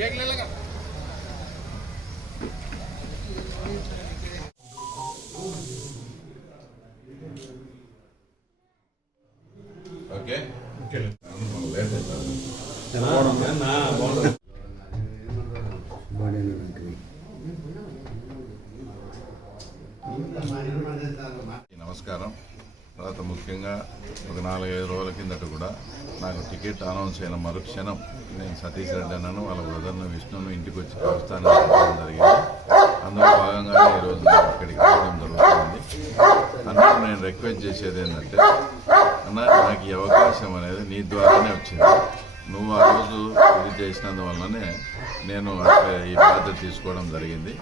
Okay నమస్కారం. తర్వాత ముఖ్యంగా ఒక 4-5 రోజుల కిందట కూడా నాకు టికెట్ అనౌన్స్ అయిన మరుక్షణం నేను సతీష్ రెడ్డి అన్నను వాళ్ళ బ్రదర్ను విష్ణును ఇంటికి వచ్చి కలుస్తానని చెప్పడం జరిగింది. అందులో భాగంగానే ఈరోజు నేను ఇక్కడికి రావడం జరుగుతుంది. అన్నట్టు నేను రిక్వెస్ట్ చేసేది ఏంటంటే, అన్న నాకు ఈ అవకాశం అనేది నీ ద్వారానే వచ్చింది. నువ్వు ఆ రోజు ఇది చేసినందువల్లనే నేను అట్లా ఈ బాధ్యత తీసుకోవడం జరిగింది.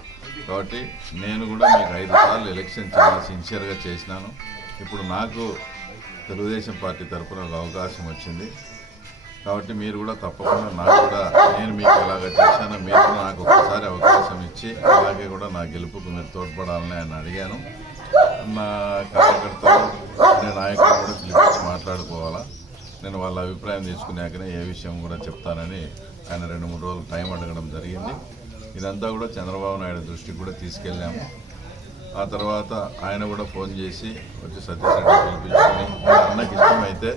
కాబట్టి నేను కూడా మీకు 5 సార్లు ఎలక్షన్ చాలా సిన్సియర్గా చేసినాను. ఇప్పుడు నాకు తెలుగుదేశం పార్టీ తరఫున ఒక అవకాశం వచ్చింది. కాబట్టి మీరు కూడా తప్పకుండా నాకు కూడా నేను మీకు ఎలాగ చేశానో మీరు కూడా నాకు ఒక్కసారి అవకాశం ఇచ్చి అలాగే కూడా నా గెలుపుకు మీరు తోడ్పడాలని ఆయన అడిగాను. నా కార్యకర్తలు నేను నాయకులు కూడా పిలిపించి మాట్లాడుకోవాలా, నేను వాళ్ళ అభిప్రాయం తీసుకున్నాకనే ఏ విషయం కూడా చెప్తానని ఆయన 2-3 రోజులు టైం అడగడం జరిగింది. ఇదంతా కూడా చంద్రబాబు నాయుడు దృష్టికి కూడా తీసుకెళ్ళాము. ఆ తర్వాత ఆయన కూడా ఫోన్ చేసి వచ్చి సతీష్ రెడ్డి పిలిపించుకొని అన్నకి ఇష్టమైతే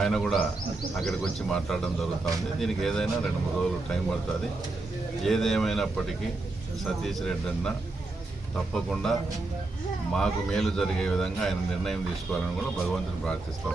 ఆయన కూడా అక్కడికి వచ్చి మాట్లాడడం జరుగుతుంది. దీనికి ఏదైనా 2-3 రోజులు టైం పడుతుంది. ఏదేమైనప్పటికీ సతీష్ రెడ్డి అన్న తప్పకుండా మాకు మేలు జరిగే విధంగా ఆయన నిర్ణయం తీసుకోవాలని కూడా భగవంతుని ప్రార్థిస్తాం.